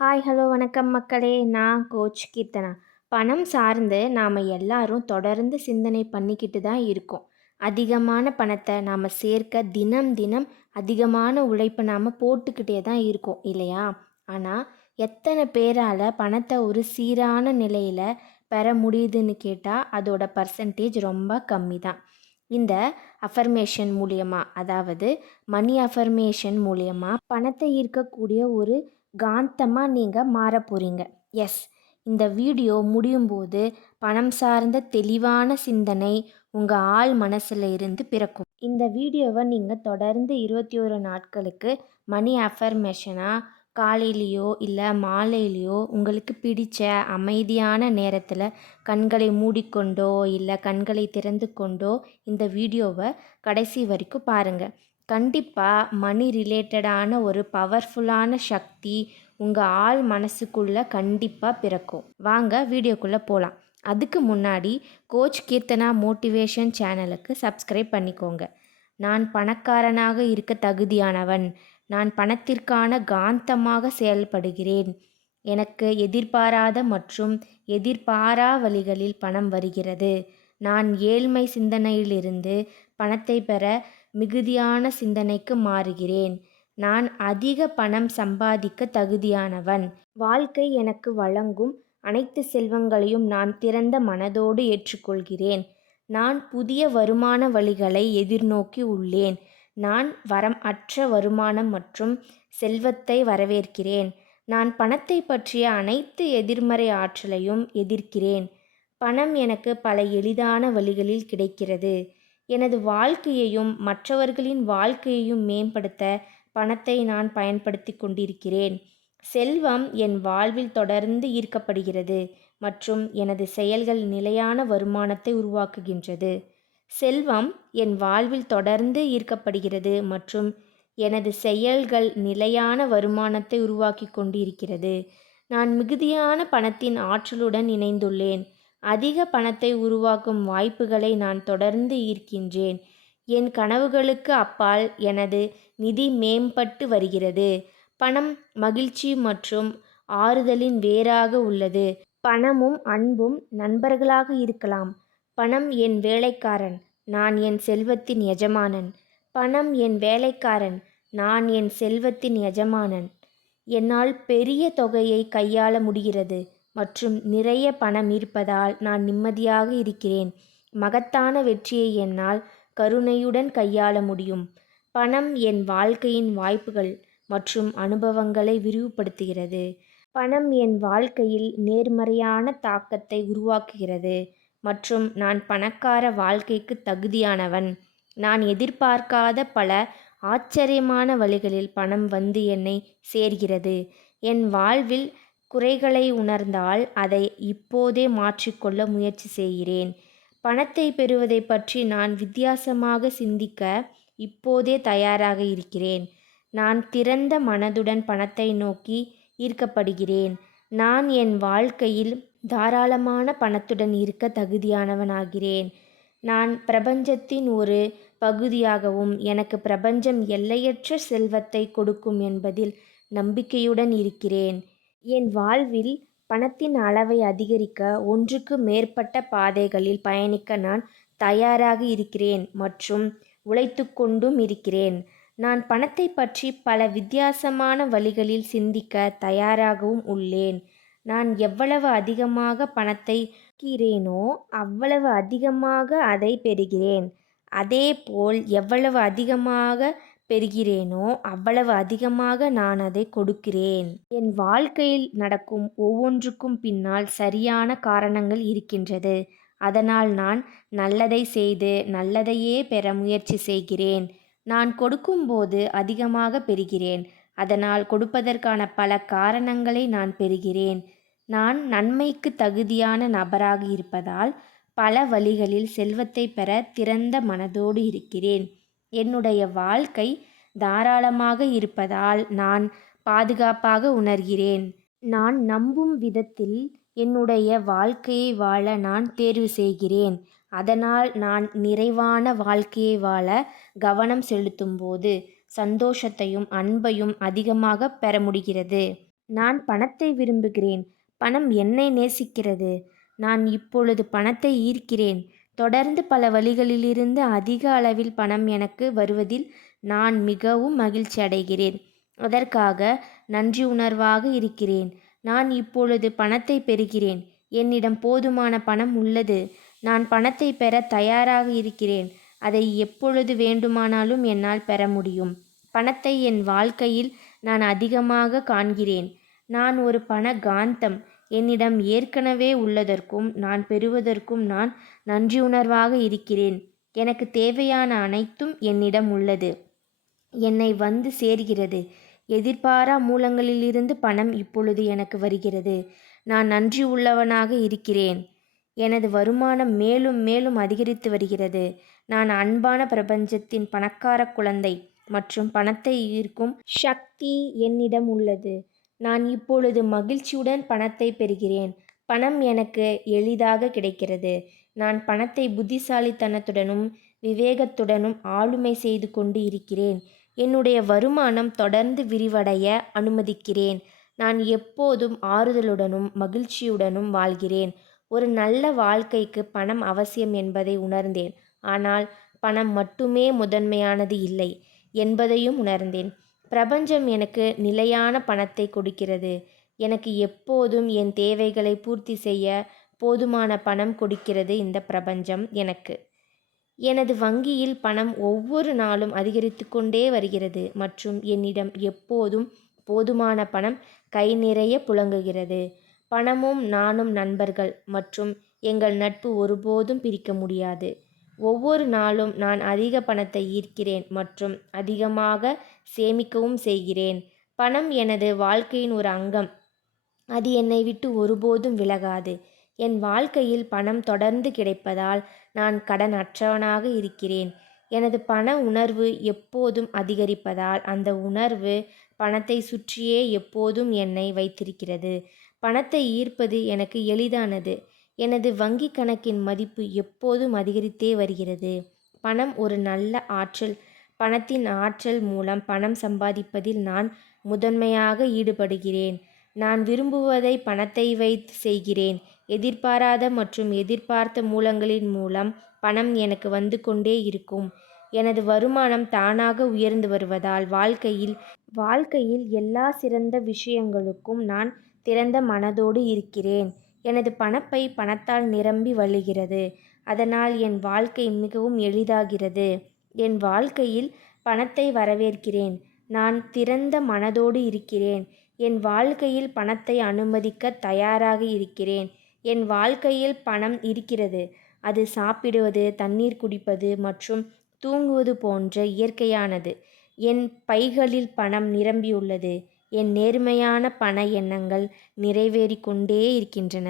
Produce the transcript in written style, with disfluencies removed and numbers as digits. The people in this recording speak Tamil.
ஹாய், ஹலோ, வணக்கம் மக்களே. நான் கோச் கீர்த்தனா. பணம் சார்ந்து நாம் எல்லாரும் தொடர்ந்து சிந்தனை பண்ணிக்கிட்டு தான் இருக்கோம். அதிகமான பணத்தை நாம் சேர்க்க தினம் தினம் அதிகமான உழைப்பை நாம் போட்டுக்கிட்டே தான் இருக்கோம் இல்லையா? ஆனால் எத்தனை பேரால் பணத்தை ஒரு சீரான நிலையில் பெற முடியுதுன்னு கேட்டால் அதோட பர்சன்டேஜ் ரொம்ப கம்மி தான். இந்த அஃபர்மேஷன் மூலியமாக, அதாவது மணி அஃபர்மேஷன் மூலியமாக பணத்தை ஈர்க்கக்கூடிய ஒரு காந்தமாக நீங்கள் மாற போகிறீங்க. எஸ், இந்த வீடியோ முடியும் போது பணம் சார்ந்த தெளிவான சிந்தனை உங்கள் ஆள் மனசில் இருந்து பிறக்கும். இந்த வீடியோவை நீங்கள் தொடர்ந்து 21 நாட்களுக்கு மணி அஃபர்மேஷனாக காலையிலையோ இல்லை மாலையிலையோ உங்களுக்கு பிடித்த அமைதியான நேரத்தில் கண்களை மூடிக்கொண்டோ இல்லை கண்களை திறந்து கொண்டோ இந்த வீடியோவை கடைசி வரைக்கும் பாருங்கள். கண்டிப்பாக மணி ரிலேட்டடான ஒரு பவர்ஃபுல்லான சக்தி உங்கள் ஆள் மனசுக்குள்ளே கண்டிப்பாக பிறக்கும். வாங்க வீடியோக்குள்ளே போகலாம். அதுக்கு முன்னாடி கோச் கீர்த்தனா மோட்டிவேஷன் சேனலுக்கு சப்ஸ்கிரைப் பண்ணிக்கோங்க. நான் பணக்காரனாக இருக்க தகுதியானவன். நான் பணத்திற்கான காந்தமாக செயல்படுகிறேன். எனக்கு எதிர்பாராத மற்றும் எதிர்பாரா வழிகளில் பணம் வருகிறது. நான் ஏழ்மை சிந்தனையிலிருந்து பணத்தை பெற மிகுதியான சிந்தனைக்கு மாறுகிறேன். நான் அதிக பணம் சம்பாதிக்க தகுதியானவன். வாழ்க்கை எனக்கு வழங்கும் அனைத்து செல்வங்களையும் நான் திறந்த மனதோடு ஏற்றுக்கொள்கிறேன். நான் புதிய வருமான வழிகளை எதிர்நோக்கி உள்ளேன். நான் வரம் அற்ற வருமானம் மற்றும் செல்வத்தை வரவேற்கிறேன். நான் பணத்தை பற்றிய அனைத்து எதிர்மறை ஆற்றலையும் எதிர்க்கிறேன். பணம் எனக்கு பல எளிதான வழிகளில் கிடைக்கிறது. எனது வாழ்க்கையையும் மற்றவர்களின் வாழ்க்கையையும் மேம்படுத்த பணத்தை நான் பயன்படுத்தி கொண்டிருக்கிறேன். செல்வம் என் வாழ்வில் தொடர்ந்து ஈர்க்கப்படுகிறது மற்றும் எனது செயல்கள் நிலையான வருமானத்தை உருவாக்குகின்றது. செல்வம் என் வாழ்வில் தொடர்ந்து ஈர்க்கப்படுகிறது மற்றும் எனது செயல்கள் நிலையான வருமானத்தை உருவாக்கி கொண்டிருக்கிறது. நான் மிகுதியான பணத்தின் ஆற்றலுடன் இணைந்துள்ளேன். அதிக பணத்தை உருவாக்கும் வாய்ப்புகளை நான் தொடர்ந்து ஈர்க்கின்றேன். என் கனவுகளுக்கு அப்பால் எனது நிதி மேம்பட்டு வருகிறது. பணம் மகிழ்ச்சி மற்றும் ஆறுதலின் வேராக உள்ளது. பணமும் அன்பும் நண்பர்களாக இருக்கலாம். பணம் என் வேலைக்காரன், நான் என் செல்வத்தின் எஜமானன். பணம் என் வேலைக்காரன், நான் என் செல்வத்தின் எஜமானன். என்னால் பெரிய தொகையை கையாள முடிகிறது மற்றும் நிறைய பணம் இருப்பதால் நான் நிம்மதியாக இருக்கிறேன். மகத்தான வெற்றியை என்னால் கருணையுடன் கையாள முடியும். பணம் என் வாழ்க்கையின் வாய்ப்புகள் மற்றும் அனுபவங்களை விரிவுபடுத்துகிறது. பணம் என் வாழ்க்கையில் நேர்மறையான தாக்கத்தை உருவாக்குகிறது மற்றும் நான் பணக்கார வாழ்க்கைக்கு தகுதியானவன். நான் எதிர்பார்க்காத பல ஆச்சரியமான வழிகளில் பணம் வந்து என்னை சேர்கிறது. என் வாழ்வில் குறைகளை உணர்ந்தால் அதை இப்போதே மாற்றிக்கொள்ள முயற்சி செய்கிறேன். பணத்தை பெறுவதை பற்றி நான் வித்தியாசமாக சிந்திக்க இப்போதே தயாராக இருக்கிறேன். நான் திறந்த மனதுடன் பணத்தை நோக்கி ஈர்க்கப்படுகிறேன். நான் என் வாழ்க்கையில் தாராளமான பணத்துடன் இருக்க தகுதியானவனாகிறேன். நான் பிரபஞ்சத்தின் ஒரு பகுதியாகவும் எனக்கு பிரபஞ்சம் எல்லையற்ற செல்வத்தை கொடுக்கும் என்பதில் நம்பிக்கையுடன் இருக்கிறேன். என் வாழ்வில் பணத்தின் அளவை அதிகரிக்க ஒன்றுக்கு மேற்பட்ட பாதைகளில் பயணிக்க நான் தயாராக இருக்கிறேன் மற்றும் உழைத்து கொண்டும் இருக்கிறேன். நான் பணத்தை பற்றி பல வித்தியாசமான வழிகளில் சிந்திக்க தயாராகவும் உள்ளேன். நான் எவ்வளவு அதிகமாக பணத்தை ஈர்க்கிறேனோ அவ்வளவு அதிகமாக அதை பெறுகிறேன். அதேபோல் எவ்வளவு அதிகமாக பெறுகிறேனோ அவ்வளவு அதிகமாக நான் அதை கொடுக்கிறேன். என் வாழ்க்கையில் நடக்கும் ஒவ்வொன்றுக்கும் பின்னால் சரியான காரணங்கள் இருக்கின்றது. அதனால் நான் நல்லதை செய்து நல்லதையே பெற முயற்சி செய்கிறேன். நான் கொடுக்கும்போது அதிகமாக பெறுகிறேன். அதனால் கொடுப்பதற்கான பல காரணங்களை நான் பெறுகிறேன். நான் நன்மைக்கு தகுதியான நபராக இருப்பதால் பல வழிகளில் செல்வத்தை பெற திறந்த மனதோடு இருக்கிறேன். என்னுடைய வாழ்க்கை தாராளமாக இருப்பதால் நான் பாதுகாப்பாக உணர்கிறேன். நான் நம்பும் விதத்தில் என்னுடைய வாழ்க்கையை வாழ நான் தேர்வு செய்கிறேன். அதனால் நான் நிறைவான வாழ்க்கையை வாழ கவனம் செலுத்தும்போது சந்தோஷத்தையும் அன்பையும் அதிகமாக பெற முடிகிறது. நான் பணத்தை விரும்புகிறேன். பணம் என்னை நேசிக்கிறது. நான் இப்பொழுது பணத்தை ஈர்க்கிறேன். தொடர்ந்து பல வழிகளிலிருந்து அதிக அளவில் பணம் எனக்கு வருவதில் நான் மிகவும் மகிழ்ச்சி அடைகிறேன். அதற்காக நன்றி உணர்வாக இருக்கிறேன். நான் இப்பொழுது பணத்தை பெறுகிறேன். என்னிடம் போதுமான பணம் உள்ளது. நான் பணத்தை பெற தயாராக இருக்கிறேன். அதை எப்பொழுது வேண்டுமானாலும் என்னால் பெற முடியும். பணத்தை என் வாழ்க்கையில் நான் அதிகமாக காண்கிறேன். நான் ஒரு பண காந்தம். என்னிடம் ஏற்கனவே உள்ளதற்கும் நான் பெறுவதற்கும் நான் நன்றியுணர்வாக இருக்கிறேன். எனக்கு தேவையான அனைத்தும் என்னிடம் உள்ளது. என்னை வந்து சேர்கிறது. எதிர்பாரா மூலங்களிலிருந்து பணம் இப்பொழுது எனக்கு வருகிறது. நான் நன்றி உள்ளவனாக இருக்கிறேன். எனது வருமானம் மேலும் மேலும் அதிகரித்து வருகிறது. நான் அன்பான பிரபஞ்சத்தின் பணக்கார குழந்தை மற்றும் பணத்தை ஈர்க்கும் சக்தி என்னிடம் உள்ளது. நான் இப்பொழுது மகிழ்ச்சியுடன் பணத்தை பெறுகிறேன். பணம் எனக்கு எளிதாக கிடைக்கிறது. நான் பணத்தை புத்திசாலித்தனத்துடனும் விவேகத்துடனும் ஆளுமை செய்து கொண்டு இருக்கிறேன். என்னுடைய வருமானம் தொடர்ந்து விரிவடைய அனுமதிக்கிறேன். நான் எப்போதும் ஆறுதலுடனும் மகிழ்ச்சியுடனும் வாழ்கிறேன். ஒரு நல்ல வாழ்க்கைக்கு பணம் அவசியம் என்பதை உணர்ந்தேன். ஆனால் பணம் மட்டுமே முதன்மையானது இல்லை என்பதையும் உணர்ந்தேன். பிரபஞ்சம் எனக்கு நிலையான பணத்தை கொடுக்கிறது. எனக்கு எப்போதும் என் தேவைகளை பூர்த்தி செய்ய போதுமான பணம் கொடுக்கிறது இந்த பிரபஞ்சம் எனக்கு. எனது வங்கியில் பணம் ஒவ்வொரு நாளும் அதிகரித்து கொண்டே வருகிறது மற்றும் என்னிடம் எப்போதும் போதுமான பணம் கை நிறைய புழங்குகிறது. பணமும் நானும் நண்பர்கள் மற்றும் எங்கள் நட்பு ஒருபோதும் பிரிக்க முடியாது. ஒவ்வொரு நாளும் நான் அதிக பணத்தை ஈர்க்கிறேன் மற்றும் அதிகமாக சேமிக்கவும் செய்கிறேன். பணம் எனது வாழ்க்கையின் ஒரு அங்கம். அது என்னை விட்டு ஒருபோதும் விலகாது. என் வாழ்க்கையில் பணம் தொடர்ந்து கிடைப்பதால் நான் கடன் அற்றவனாக இருக்கிறேன். எனது பண உணர்வு எப்போதும் அதிகரிப்பதால் அந்த உணர்வு பணத்தை சுற்றியே எப்போதும் என்னை வைத்திருக்கிறது. பணத்தை ஈர்ப்பது எனக்கு எளிதானது. எனது வங்கி கணக்கின் மதிப்பு எப்போதும் அதிகரித்தே வருகிறது. பணம் ஒரு நல்ல ஆற்றல். பணத்தின் ஆற்றல் மூலம் பணம் சம்பாதிப்பதில் நான் முதன்மையாக ஈடுபடுகிறேன். நான் விரும்புவதை பணத்தை வைத்து செய்கிறேன். எதிர்பாராத மற்றும் எதிர்பார்த்த மூலங்களின் மூலம் பணம் எனக்கு வந்து கொண்டே இருக்கும். எனது வருமானம் தானாக உயர்ந்து வருவதால் வாழ்க்கையில் எல்லா சிறந்த விஷயங்களுக்கும் நான் திறந்த மனதோடு இருக்கிறேன். எனது பணப்பை பணத்தால் நிரம்பி வழிகிறது. அதனால் என் வாழ்க்கை மிகவும் எளிதாகிறது. என் வாழ்க்கையில் பணத்தை வரவேற்கிறேன். நான் திறந்த மனதோடு இருக்கிறேன். என் வாழ்க்கையில் பணத்தை அனுமதிக்க தயாராக இருக்கிறேன். என் வாழ்க்கையில் பணம் இருக்கிறது. அது சாப்பிடுவது, தண்ணீர் குடிப்பது மற்றும் தூங்குவது போன்ற இயற்கையானது. என் பைகளில் பணம் நிரம்பியுள்ளது. என் நேர்மையான பண எண்ணங்கள் நிறைவேறிக் கொண்டே இருக்கின்றன.